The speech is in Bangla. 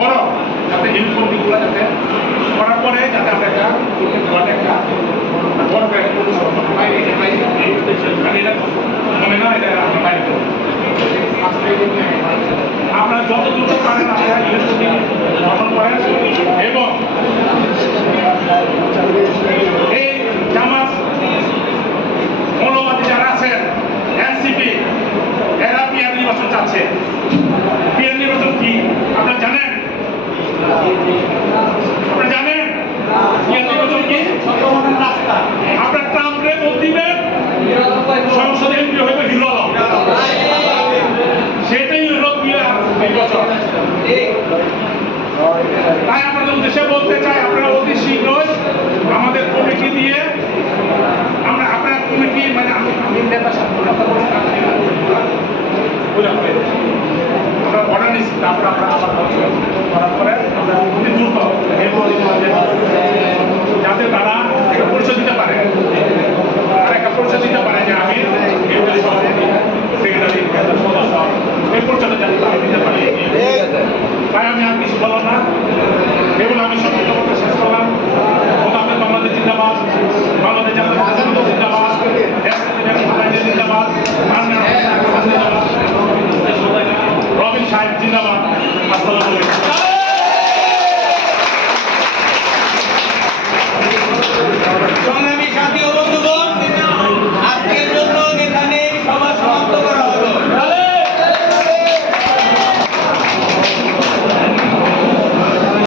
বড় যাতে ইনফর্মগুলো যাতে করার পরে যাতে আমরা একটা বড় মনে না এটা আমরা বাইরে করবো। আপনারা যত দ্রুত পারেন আপনারা ইলেকট্রনিক গঠন করেন এবং এই জামাত মৌলবাদী যারা আছেন এনসিপি এরা পিয়ার নির্বাচন চাচ্ছে। পিয়ার নির্বাচন কি আপনারা জানেন? আপনারা জানেন পিয়ার নির্বাচন কি? আপনার ট্রাম্পরে ভোট দিবেন, সংসদে এমপি হইবে হিরো আলম, সেটাই হলো পিয়ার নির্বাচন। তাই আপনাদের উদ্দেশ্যে বলতে চাই আপনারা অতি শীঘ্রই আমাদের কমিটি দিয়ে আমরা আপনার কমিটি মানে আমি নেতার সাথে কথা বলে আমরা অর্ডার নিচ্ছি, তারপর আমরা আবার